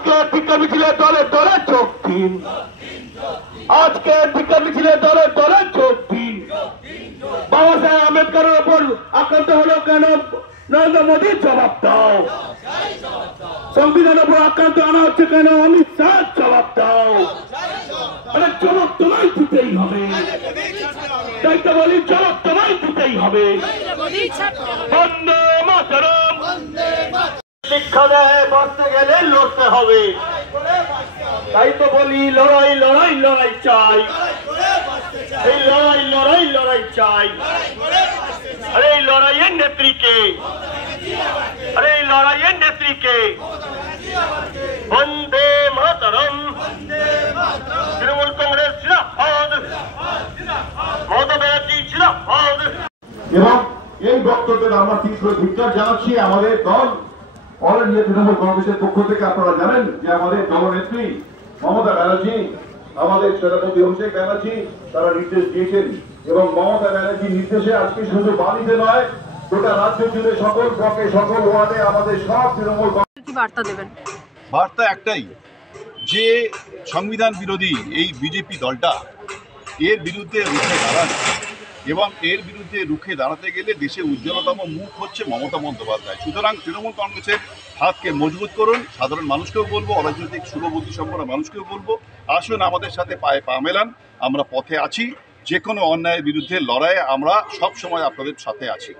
আজকে টিকা মিছিলে দলে দলে যোগ দিন, আজকে টিকা মিছিলে দলে দলে যোগ দিন। বাবা সাহেব আম্বেদকরের ওপর আক্রান্ত হলো কেন? নরেন্দ্র মোদীর জবাব দাও। সংবিধানের উপর আক্রান্ত আনা হচ্ছে কেন? অমিত শাহ জবাব দাও। আরে জবাব তোমায় দিতেই হবে, তাই তো বলি জবাব তোমায় দিতেই হবে। বন্দে মাতরম। শিক্ষা দেয় বাঁচতে গেলে লড়তে হবে, তাই তো বলি লড়াই লড়াই লড়াই চাই, এই লড়াই লড়াই লড়াই চাই। আরে এই লড়াইয়ের নেত্রীকে, আরে এই লড়াইয়ের নেত্রীকে। বন্দে মাতরম। তৃণমূল কংগ্রেস জিন্দাবাদ, মমতা ব্যানার্জি জিন্দাবাদ। এবং এই বক্তব্যের আমরা তীব্র ধিক্কার জানাচ্ছি। আমাদের দল অল ইন্ডিয়া তৃণমূল কংগ্রেসের পক্ষ থেকে আপনারা জানেন যে আমাদের দলনেত্রী মমতা ব্যানার্জি, আমাদের সেনাপতি অভিষেক ব্যানার্জি তারা নির্দেশ দিয়েছেন এবং মমতা ব্যানার্জির নির্দেশে আজকে শুধু বাড়িতে নয় গোটা রাজ্য জুড়ে সকল ব্লকে সকল ওয়ার্ডে আমাদের সব তৃণমূল বার্তা দেবেন। বার্তা একটাই, যে সংবিধান বিরোধী এই বিজেপি দলটা এর বিরুদ্ধে রুখে দাঁড়ান এবং এর বিরুদ্ধে রুখে দাঁড়াতে গেলে দেশের উজ্জ্বলতম মুখ হচ্ছে মমতা বন্দ্যোপাধ্যায়। সুতরাং তৃণমূল কংগ্রেসের হাতকে মজবুত করুন। সাধারণ মানুষকেও বলবো, অরাজনৈতিক শুভবুদ্ধি সম্পন্ন মানুষকেও বলবো, আসুন আমাদের সাথে পায়ে পা মেলান। আমরা পথে আছি, যে কোনো অন্যায়ের বিরুদ্ধে লড়াইয়ে আমরা সব সময় আপনাদের সাথে আছি।